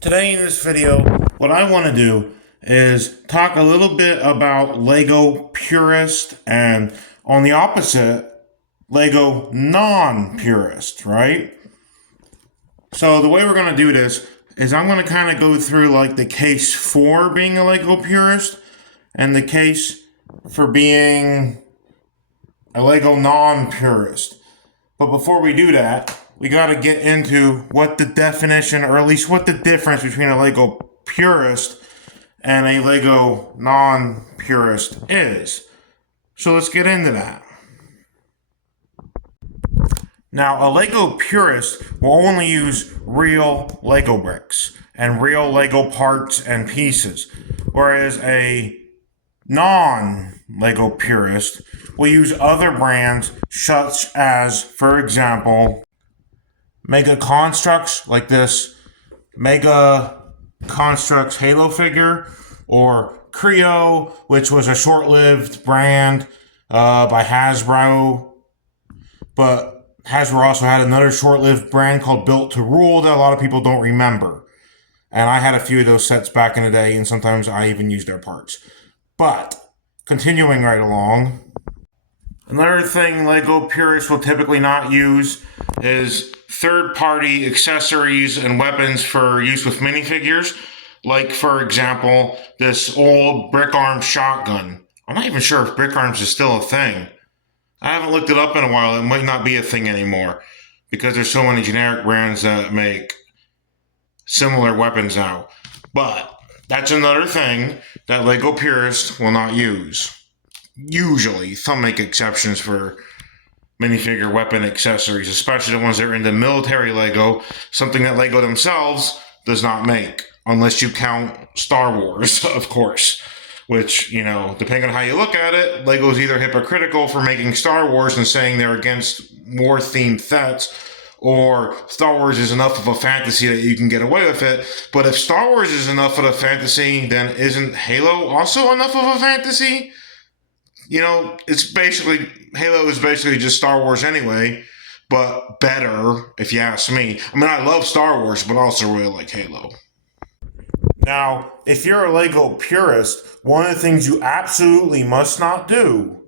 Today in this video, what I want to do is talk a little bit about Lego Purist and on the opposite, Lego non-purist, right? So the way we're going to do this is I'm going to kind of go through like the case for being a Lego Purist and the case for being a Lego non-purist. But before we do that, we got to get into what the definition, or at least what the difference between a Lego purist and a Lego non-purist is. So let's get into that. Now, a Lego purist will only use real Lego bricks and real Lego parts and pieces, whereas a non-Lego purist will use other brands such as, for example, Mega Constructs, like this Mega Constructs Halo figure, or Creo, which was a short-lived brand by Hasbro, but Hasbro also had another short-lived brand called Built to Rule that a lot of people don't remember. And I had a few of those sets back in the day, and sometimes I even used their parts. But, continuing right along, another thing Lego purists will typically not use is third-party accessories and weapons for use with minifigures. Like, for example, this old brick arm shotgun. I'm not even sure if brick arms is still a thing. I haven't looked it up in a while. It might not be a thing anymore because there's so many generic brands that make similar weapons now. But that's another thing that Lego purists will not use. Usually, some make exceptions for minifigure weapon accessories, especially the ones that are into military Lego, something that Lego themselves does not make, unless you count Star Wars, of course. Which, you know, depending on how you look at it, Lego's either hypocritical for making Star Wars and saying they're against war-themed sets, or Star Wars is enough of a fantasy that you can get away with it. But if Star Wars is enough of a fantasy, then isn't Halo also enough of a fantasy? You know, Halo is basically just Star Wars anyway, but better, if you ask me. I mean, I love Star Wars, but I also really like Halo. Now, if you're a Lego purist, one of the things you absolutely must not do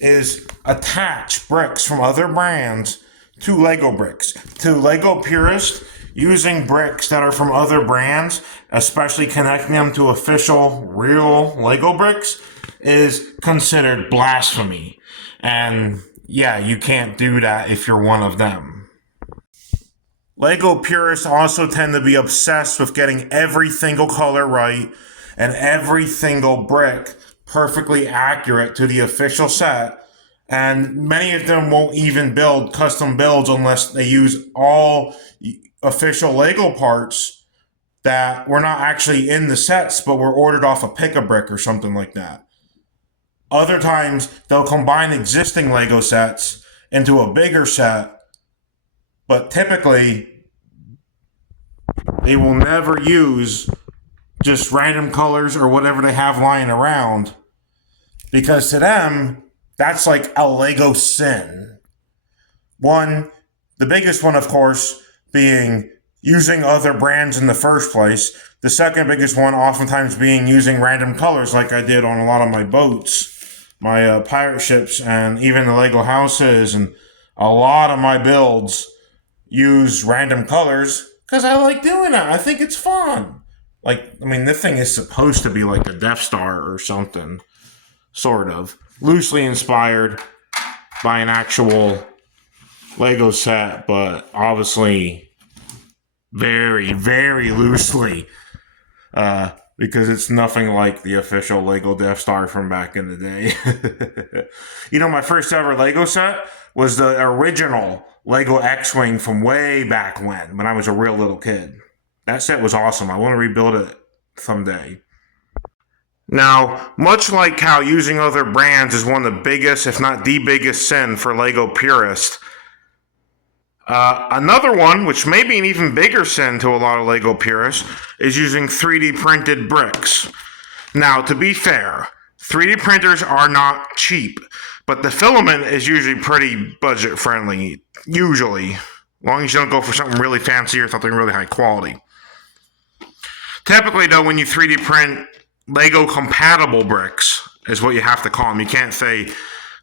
is attach bricks from other brands to Lego bricks. To Lego purists, using bricks that are from other brands, especially connecting them to official, real Lego bricks, is considered blasphemy. And yeah, you can't do that if you're one of them. Lego purists also tend to be obsessed with getting every single color right and every single brick perfectly accurate to the official set. And many of them won't even build custom builds unless they use all official Lego parts that were not actually in the sets, but were ordered off a pick-a-brick or something like that. Other times, they'll combine existing Lego sets into a bigger set, but typically, they will never use just random colors or whatever they have lying around, because to them, that's like a Lego sin. The biggest one, of course, being using other brands in the first place. The second biggest one oftentimes being using random colors like I did on a lot of my boats, my pirate ships, and even the Lego houses, and a lot of my builds use random colors because I like doing that. I think it's fun. Like, I mean, this thing is supposed to be like the Death Star or something, sort of. Loosely inspired by an actual Lego set, but obviously very, very loosely. Because it's nothing like the official Lego Death Star from back in the day. You know, my first ever Lego set was the original Lego X-Wing from way back when I was a real little kid. That set was awesome. I want to rebuild it someday. Now, much like how using other brands is one of the biggest, if not the biggest sin for Lego purists, another one, which may be an even bigger sin to a lot of Lego purists, is using 3D printed bricks. Now, to be fair, 3D printers are not cheap, but the filament is usually pretty budget friendly, usually, as long as you don't go for something really fancy or something really high quality. Typically, though, when you 3D print Lego compatible bricks, is what you have to call them. You can't say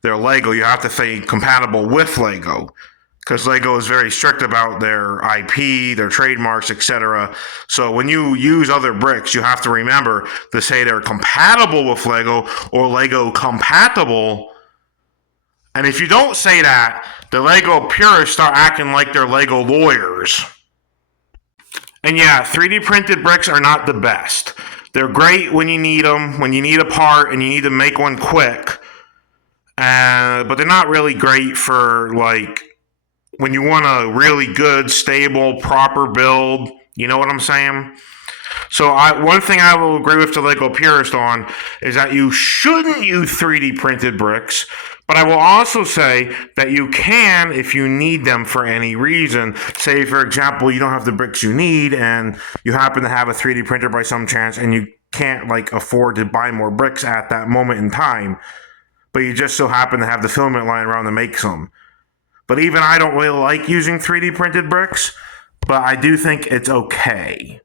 they're Lego. You have to say compatible with Lego, because Lego is very strict about their IP, their trademarks, etc. So when you use other bricks, you have to remember to say they're compatible with Lego or Lego compatible. And if you don't say that, the Lego purists start acting like they're Lego lawyers. And yeah, 3D printed bricks are not the best. They're great when you need them, when you need a part and you need to make one quick. But they're not really great for, like, when you want a really good, stable, proper build. You know what I'm saying? So one thing I will agree with the Lego purist on is that you shouldn't use 3D printed bricks. But I will also say that you can if you need them for any reason. Say, for example, you don't have the bricks you need and you happen to have a 3D printer by some chance and you can't, like, afford to buy more bricks at that moment in time, but you just so happen to have the filament lying around to make some. But even I don't really like using 3D printed bricks, but I do think it's okay.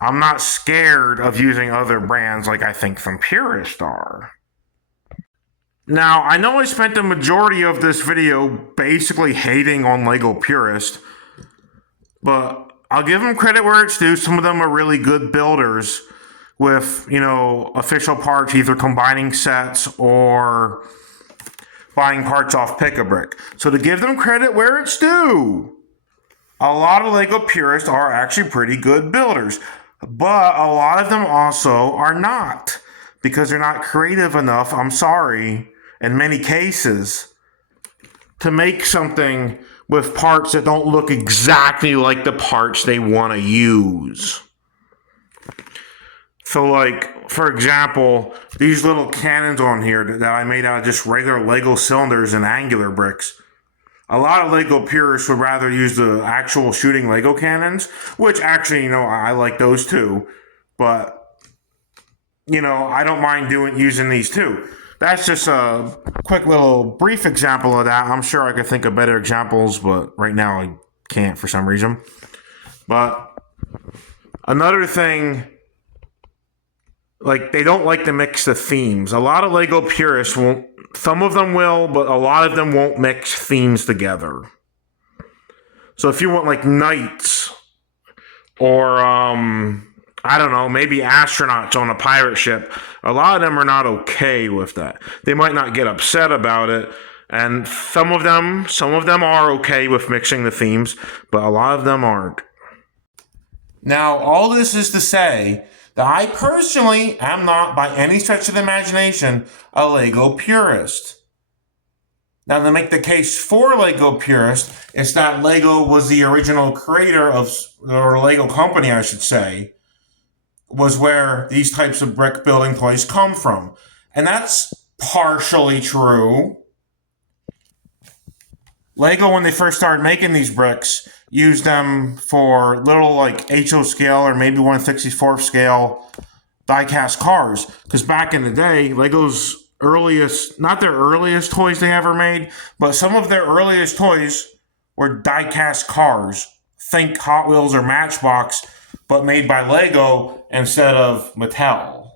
I'm not scared of using other brands like I think some purists are. Now, I know I spent the majority of this video basically hating on Lego Purist, but I'll give them credit where it's due. Some of them are really good builders with, official parts, either combining sets or buying parts off Pick-a-Brick. So to give them credit where it's due, a lot of Lego Purists are actually pretty good builders, but a lot of them also are not, because they're not creative enough, I'm sorry, in many cases, to make something with parts that don't look exactly like the parts they want to use. So, like, for example, these little cannons on here that I made out of just regular Lego cylinders and angular bricks. A lot of Lego purists would rather use the actual shooting Lego cannons, which actually, I like those too. But, I don't mind using these too. That's just a quick little brief example of that. I'm sure I could think of better examples, but right now I can't for some reason. But another thing, like, they don't like to mix the themes. A lot of Lego purists won't, some of them will, but a lot of them won't mix themes together. So if you want, like, knights or, I don't know, maybe astronauts on a pirate ship, a lot of them are not okay with that. They might not get upset about it, and some of them are okay with mixing the themes, but a lot of them aren't. Now, all this is to say that I personally am not, by any stretch of the imagination, a Lego purist. Now, to make the case for Lego purist, it's that Lego was the original creator of, or Lego company, I should say, was where these types of brick building toys come from. And that's partially true. Lego, when they first started making these bricks, used them for little, like, HO scale or maybe 1/64th scale die-cast cars. Because back in the day, Lego's earliest, not their earliest toys they ever made, but some of their earliest toys were die-cast cars. Think Hot Wheels or Matchbox, but made by Lego instead of Mattel.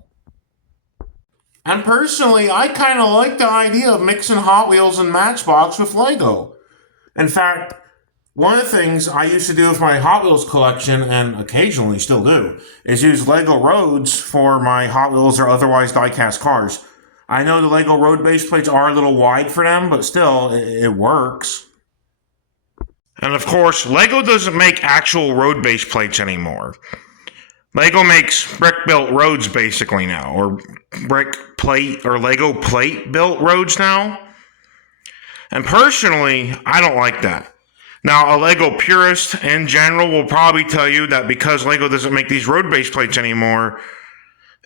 And personally, I kind of like the idea of mixing Hot Wheels and Matchbox with Lego. In fact, one of the things I used to do with my Hot Wheels collection, and occasionally still do, is use Lego roads for my Hot Wheels or otherwise die-cast cars. I know the Lego road base plates are a little wide for them, but still, it works. And of course, Lego doesn't make actual road base plates anymore. Lego makes brick-built roads basically now, or brick plate or Lego plate-built roads now. And personally, I don't like that. Now, a Lego purist in general will probably tell you that because Lego doesn't make these road base plates anymore,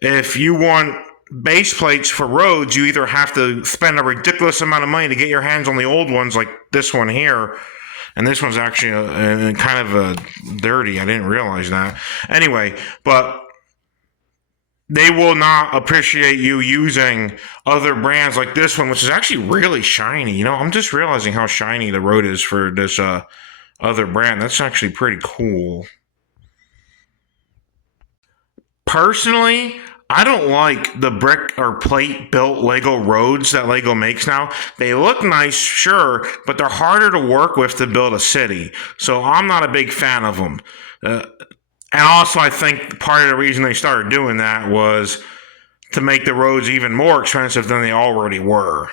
if you want base plates for roads, you either have to spend a ridiculous amount of money to get your hands on the old ones like this one here. And this one's actually kind of dirty. I didn't realize that. Anyway, but they will not appreciate you using other brands like this one, which is actually really shiny. I'm just realizing how shiny the road is for this other brand. That's actually pretty cool. Personally, I don't like the brick or plate built Lego roads that Lego makes now. They look nice, sure, but they're harder to work with to build a city. So I'm not a big fan of them. And also, I think part of the reason they started doing that was to make the roads even more expensive than they already were.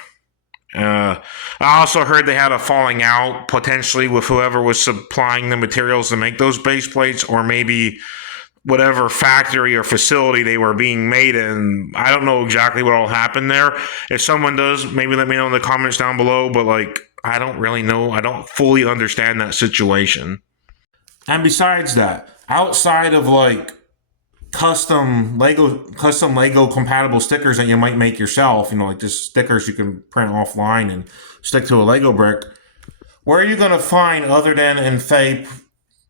I also heard they had a falling out potentially with whoever was supplying the materials to make those base plates, or maybe whatever factory or facility they were being made in. I don't know exactly what all happened there. If someone does, maybe let me know in the comments down below, but like, I don't really know. I don't fully understand that situation. And besides that, outside of like custom Lego compatible stickers that you might make yourself, like just stickers you can print offline and stick to a Lego brick, where are you going to find, other than in Faye,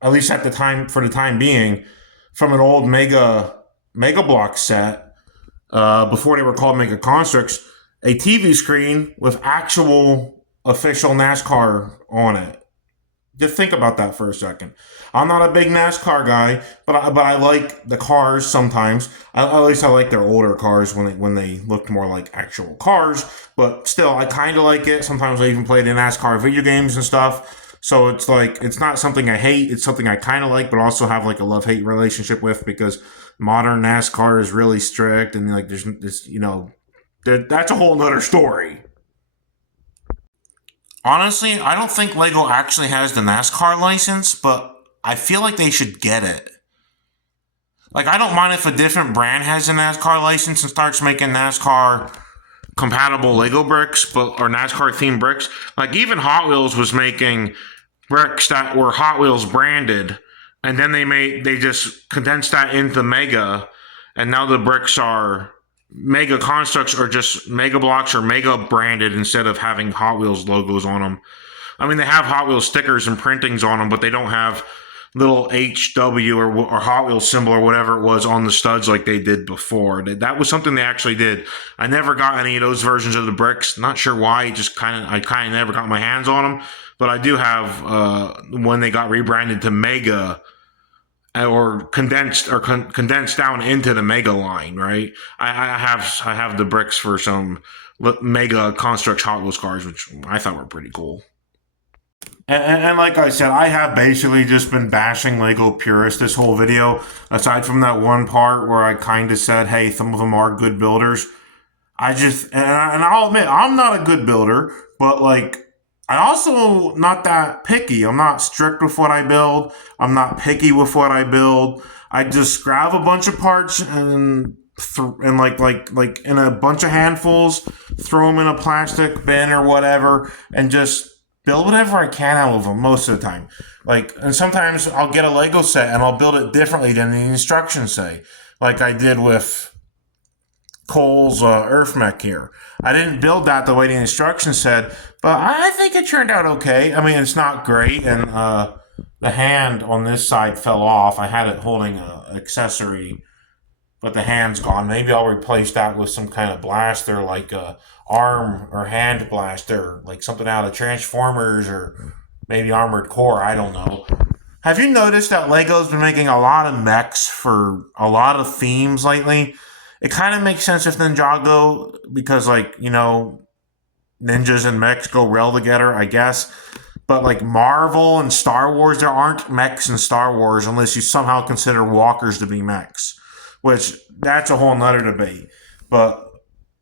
at least at the time, for the time being, from an old Mega Block set, before they were called Mega Constructs, a TV screen with actual official NASCAR on it? Just think about that for a second. I'm not a big NASCAR guy, but I like the cars sometimes. At least I like their older cars when they looked more like actual cars. But still, I kind of like it. Sometimes I even play the NASCAR video games and stuff. So it's like, it's not something I hate. It's something I kind of like, but also have like a love-hate relationship with, because modern NASCAR is really strict, and like there's this, that's a whole nother story. Honestly, I don't think Lego actually has the NASCAR license, but I feel like they should get it. Like, I don't mind if a different brand has a NASCAR license and starts making NASCAR compatible Lego bricks, or NASCAR themed bricks. Like, even Hot Wheels was making bricks that were Hot Wheels branded, and then they just condensed that into Mega, and now the bricks are Mega Constructs, or just Mega Blocks, or Mega branded instead of having Hot Wheels logos on them. I mean, they have Hot Wheels stickers and printings on them, but they don't have little HW or Hot Wheels symbol or whatever it was on the studs like they did before. That was something they actually did. I never got any of those versions of the bricks. Not sure why. I kind of never got my hands on them. But I do have when they got rebranded to Mega, or condensed down into the Mega line, right? I have the bricks for some Mega Construct Hot Wheels cars, which I thought were pretty cool. And like I said, I have basically just been bashing Lego Purist this whole video, aside from that one part where I kind of said, hey, some of them are good builders. And I'll admit, I'm not a good builder, but like, I'm also not that picky. I'm not strict with what I build. I'm not picky with what I build. I just grab a bunch of parts and like in a bunch of handfuls, throw them in a plastic bin or whatever, and just build whatever I can out of them most of the time. And sometimes I'll get a Lego set and I'll build it differently than the instructions say, like I did with Cole's Earth Mech here. I didn't build that the way the instructions said, but I think it turned out okay. I mean, it's not great, and the hand on this side fell off. I had it holding an accessory, but the hand's gone. Maybe I'll replace that with some kind of blaster, like a arm or hand blaster, like something out of Transformers or maybe Armored Core. I don't know. Have you noticed that Lego's been making a lot of mechs for a lot of themes lately? It kind of makes sense if Ninjago, because ninjas and mechs go well together, I guess. But like Marvel and Star Wars, there aren't mechs in Star Wars unless you somehow consider walkers to be mechs, which that's a whole nother debate. But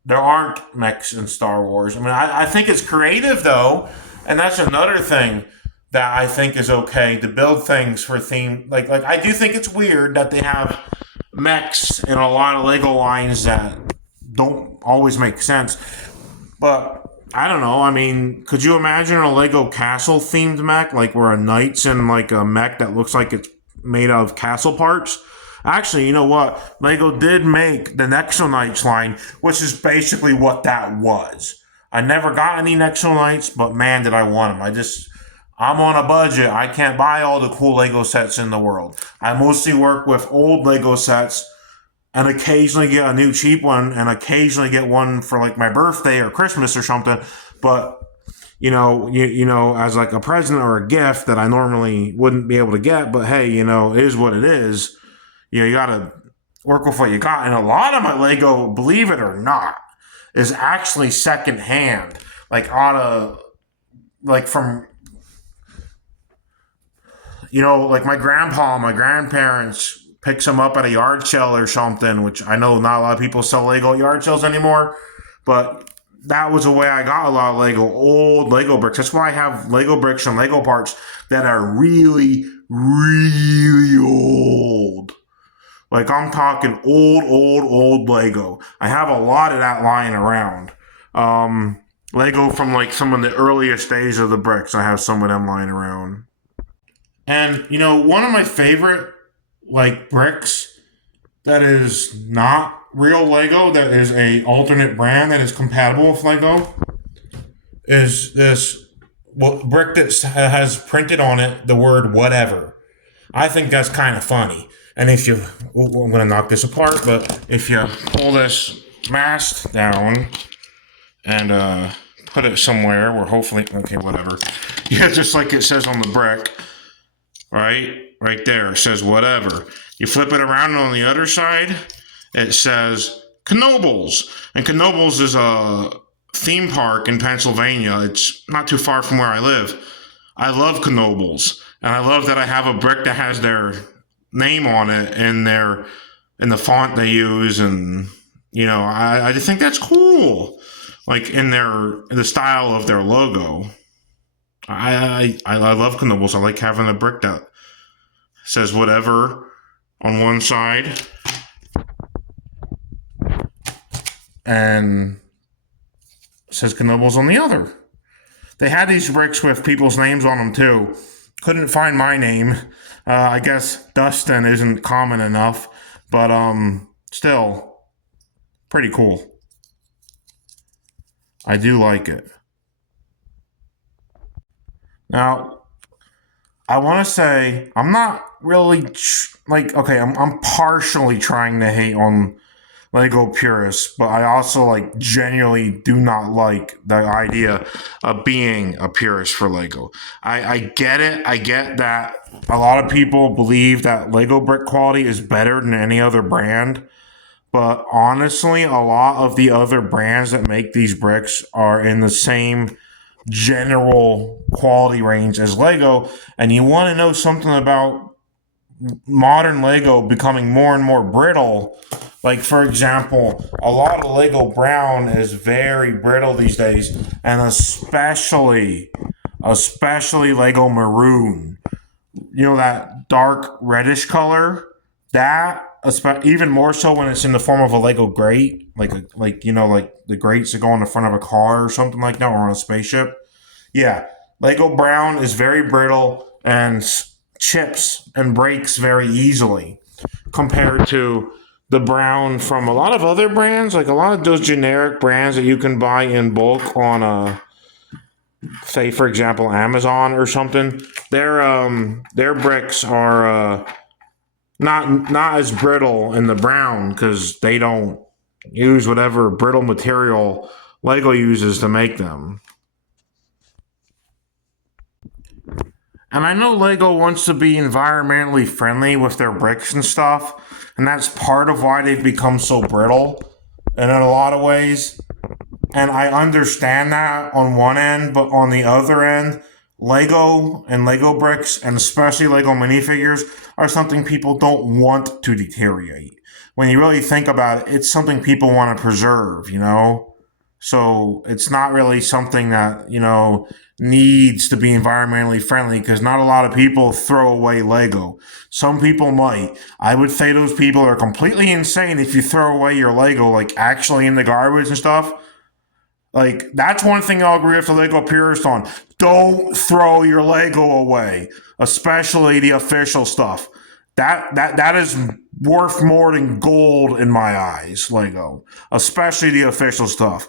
there aren't mechs in Star Wars. I mean, I think it's creative though, and that's another thing that I think is okay, to build things for theme. Like I do think it's weird that they have mechs in a lot of Lego lines that don't always make sense. But I don't know. I mean, could you imagine a Lego castle themed mech, like where a knight's in like a mech that looks like it's made out of castle parts? Actually, you know what? Lego did make the Nexo Knights line, which is basically what that was. I never got any Nexo Knights, but man, did I want them. I'm on a budget. I can't buy all the cool Lego sets in the world. I mostly work with old Lego sets and occasionally get a new cheap one, and occasionally get one for like my birthday or Christmas or something. But as like a present or a gift that I normally wouldn't be able to get. But hey, it is what it is. You gotta work with what you got. And a lot of my Lego, believe it or not, is actually secondhand. Like on a like from like my grandpa, my grandparents picks them up at a yard sale or something, which I know not a lot of people sell Lego at yard sales anymore, but that was the way I got a lot of old Lego bricks. That's why I have Lego bricks and Lego parts that are really, really old. Like I'm talking old Lego. I have a lot of that lying around. Lego from like some of the earliest days of the bricks. I have some of them lying around. And one of my favorite bricks that is not real Lego, that is a alternate brand that is compatible with Lego, is this brick that has printed on it the word whatever. I think that's kind of funny. And if you, I'm going to knock this apart, but if you pull this mast down and put it somewhere where hopefully, okay, whatever. Yeah, just like it says on the brick, right there, it says whatever. You flip it around, and on the other side, it says Knoebels. And Knoebels is a theme park in Pennsylvania. It's not too far from where I live. I love Knoebels. And I love that I have a brick that has their name on it in the font they use, and I just think that's cool. Like in the style of their logo. I love Knoebels. I like having a brick that says whatever on one side and says Knoebels on the other. They had these bricks with people's names on them too. Couldn't find my name. I guess Dustin isn't common enough, but still pretty cool. I do like it. Now, I want to say I'm not really I'm partially trying to hate on Lego Purist, but I also genuinely do not like the idea of being a purist for Lego. I get it. I get that a lot of people believe that Lego brick quality is better than any other brand. But honestly, a lot of the other brands that make these bricks are in the same general quality range as Lego. And you want to know something about modern Lego becoming more and more brittle. Like, for example, a lot of Lego brown is very brittle these days, and especially Lego maroon. That dark reddish color, that even more so when it's in the form of a Lego grate, like the grates that go on the front of a car or something like that, or on a spaceship. Yeah, Lego brown is very brittle and chips and breaks very easily compared to the brown from a lot of other brands, like a lot of those generic brands that you can buy in bulk on say for example Amazon or something. Their bricks are not as brittle in the brown because they don't use whatever brittle material Lego uses to make them. And I know Lego wants to be environmentally friendly with their bricks and stuff, and that's part of why they've become so brittle in a lot of ways. And I understand that on one end, but on the other end, Lego and Lego bricks, and especially Lego minifigures, are something people don't want to deteriorate. When you really think about it, it's something people want to preserve, So it's not really something that, needs to be environmentally friendly, because not a lot of people throw away Lego. Some people might. I would say those people are completely insane if you throw away your Lego, actually in the garbage and stuff. That's one thing I'll agree with the Lego Purist on. Don't throw your Lego away, especially the official stuff. That is worth more than gold in my eyes, Lego. Especially the official stuff.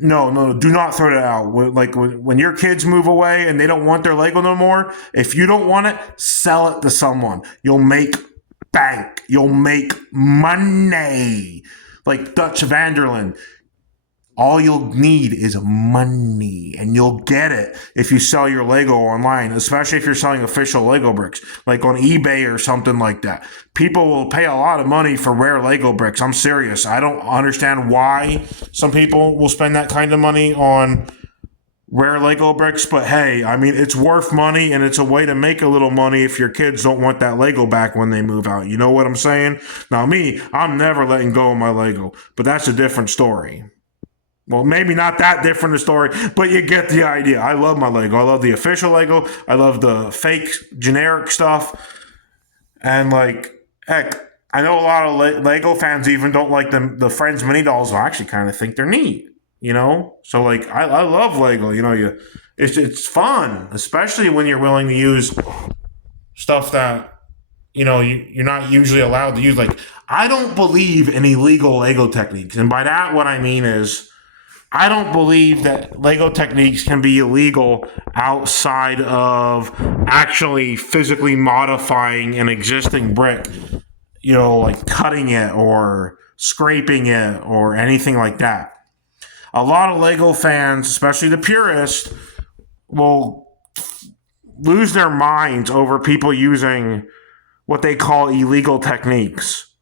No, do not throw that out. When your kids move away and they don't want their Lego no more, if you don't want it, sell it to someone. You'll make bank. You'll make money. Like Dutch Vanderland. All you'll need is money, and you'll get it if you sell your Lego online, especially if you're selling official Lego bricks, like on eBay or something like that. People will pay a lot of money for rare Lego bricks. I'm serious. I don't understand why some people will spend that kind of money on rare Lego bricks, but hey, I mean, it's worth money, and it's a way to make a little money if your kids don't want that Lego back when they move out. You know what I'm saying? Now, me, I'm never letting go of my Lego, but that's a different story. Well, maybe not that different a story, but you get the idea. I love my Lego. I love the official Lego. I love the fake generic stuff. And like, heck, I know a lot of Lego fans even don't like the Friends mini dolls. I actually kind of think they're neat, you know? So like, I love Lego. You know, it's fun, especially when you're willing to use stuff that, you know, you're not usually allowed to use. Like, I don't believe in illegal Lego techniques. And by that, what I mean is, I don't believe that Lego techniques can be illegal outside of actually physically modifying an existing brick, you know, like cutting it or scraping it or anything like that. A lot of Lego fans, especially the purists, will lose their minds over people using what they call illegal techniques.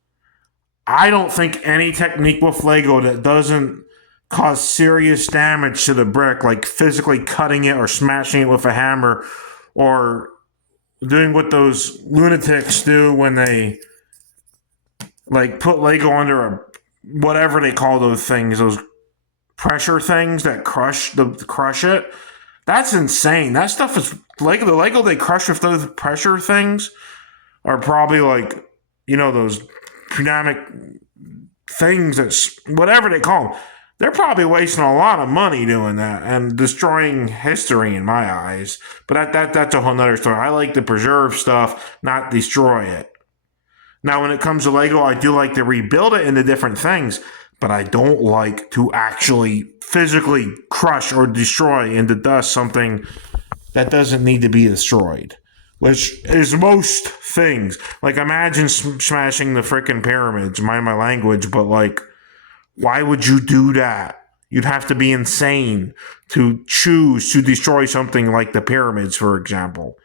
I don't think any technique with Lego that doesn't cause serious damage to the brick, like physically cutting it or smashing it with a hammer, or doing what those lunatics do when they like put Lego under a whatever they call those things, those pressure things that crush it. That's insane. That stuff is Lego. The Lego they crush with those pressure things are probably like, you know, those pneumatic things that's whatever they call them. They're probably wasting a lot of money doing that and destroying history in my eyes. But that's a whole nother story. I like to preserve stuff, not destroy it. Now, when it comes to Lego, I do like to rebuild it into different things, but I don't like to actually physically crush or destroy into dust something that doesn't need to be destroyed, which is most things. Like, imagine smashing the frickin' pyramids, mind my language, but like, why would you do that? You'd have to be insane to choose to destroy something like the pyramids, for example.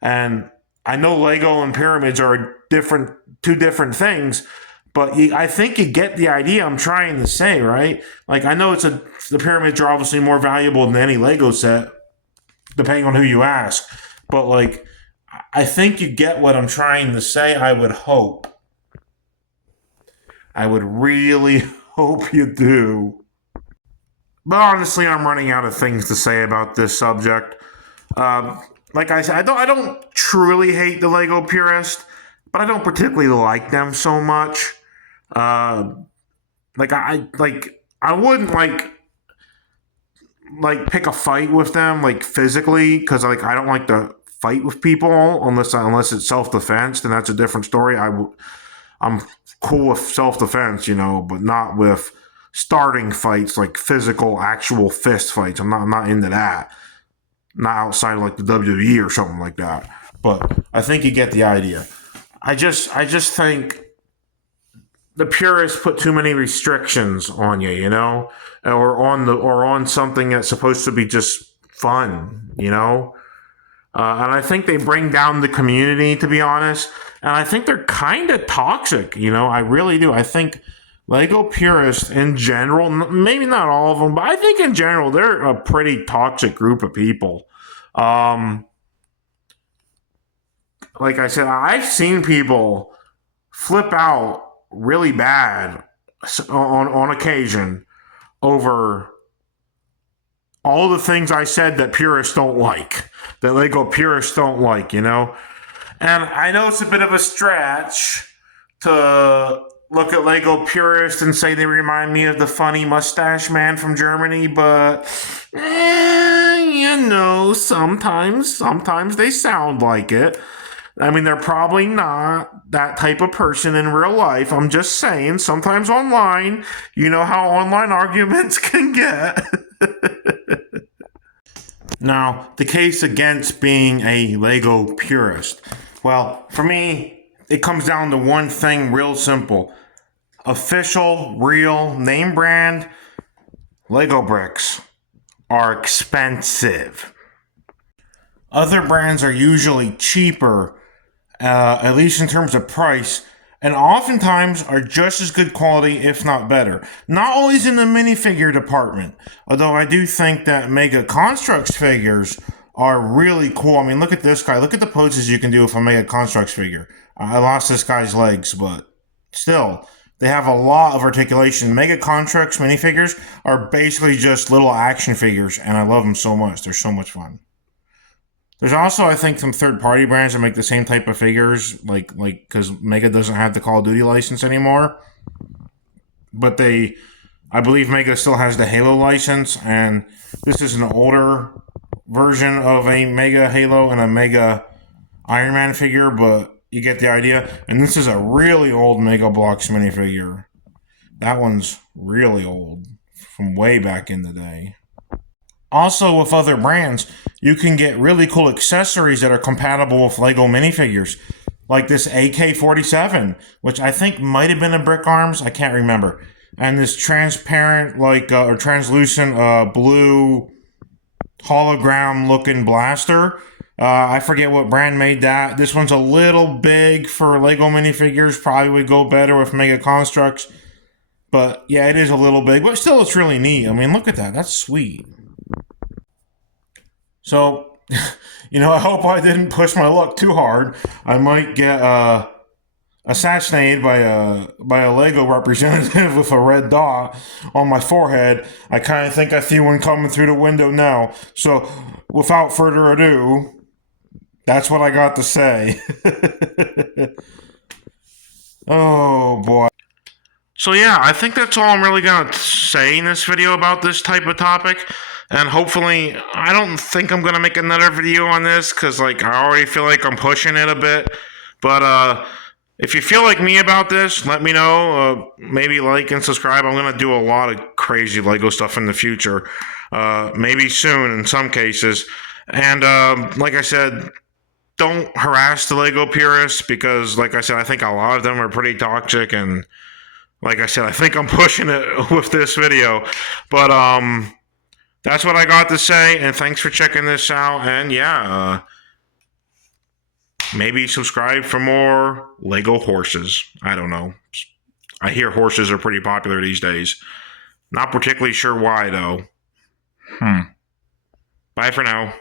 And I know Lego and pyramids are two different things, but I think you get the idea I'm trying to say, right? Like, I know the pyramids are obviously more valuable than any Lego set, depending on who you ask. But like, I think you get what I'm trying to say. I would hope. I would really hope you do. But honestly, I'm running out of things to say about this subject. Like I said, I don't truly hate the Lego purist, but I don't particularly like them so much. Like I wouldn't like pick a fight with them like physically, because like I don't like to fight with people unless it's self-defense. Then that's a different story. I'm cool with self-defense, you know, but not with starting fights, like physical, actual fist fights. I'm not into that. Not outside of like the WWE or something like that. But I think you get the idea. I just think the purists put too many restrictions on you, you know, or on something that's supposed to be just fun, you know. And I think they bring down the community, to be honest. And I think they're kind of toxic, you know. I really do. I think Lego purists in general, maybe not all of them, but I think in general, they're a pretty toxic group of people. Like I said, I've seen people flip out really bad on occasion over all the things I said that purists don't like, that Lego purists don't like, you know? And I know it's a bit of a stretch to look at Lego purists and say they remind me of the funny mustache man from Germany, but, you know, sometimes they sound like it. I mean, they're probably not that type of person in real life. I'm just saying, sometimes online, you know how online arguments can get. Now, the case against being a Lego purist. Well, for me, it comes down to one thing real simple. Official, real, name brand Lego bricks are expensive. Other brands are usually cheaper, at least in terms of price, and oftentimes are just as good quality, if not better. Not always in the minifigure department, although I do think that Mega Construx figures are really cool. I mean, look at this guy. Look at the poses you can do with a Mega Construx figure. I lost this guy's legs, but still, they have a lot of articulation. Mega Construx minifigures are basically just little action figures, and I love them so much. They're so much fun. There's also, I think, some third-party brands that make the same type of figures, like because Mega doesn't have the Call of Duty license anymore, but I believe Mega still has the Halo license, and this is an older version of a Mega Halo and a Mega Iron Man figure, but you get the idea. And this is a really old Mega Bloks minifigure. That one's really old, from way back in the day. Also, with other brands, you can get really cool accessories that are compatible with Lego minifigures, like this AK-47, which I think might have been a Brick Arms. I can't remember. And this transparent, or translucent blue hologram-looking blaster. I forget what brand made that. This one's a little big for Lego minifigures. Probably would go better with Mega Construx. But yeah, it is a little big. But still, it's really neat. I mean, look at that. That's sweet. So, I hope I didn't push my luck too hard. I might get assassinated by a Lego representative with a red dot on my forehead. I kind of think I see one coming through the window now. So, without further ado, that's what I got to say. Oh, boy. So yeah, I think that's all I'm really going to say in this video about this type of topic. And hopefully, I don't think I'm going to make another video on this because, I already feel like I'm pushing it a bit. But, if you feel like me about this, let me know. Maybe like and subscribe. I'm going to do a lot of crazy Lego stuff in the future. Maybe soon in some cases. And, like I said, don't harass the Lego purists because, like I said, I think a lot of them are pretty toxic. And, like I said, I think I'm pushing it with this video. But, that's what I got to say, and thanks for checking this out. And yeah, maybe subscribe for more Lego horses. I don't know. I hear horses are pretty popular these days. Not particularly sure why, though. Bye for now.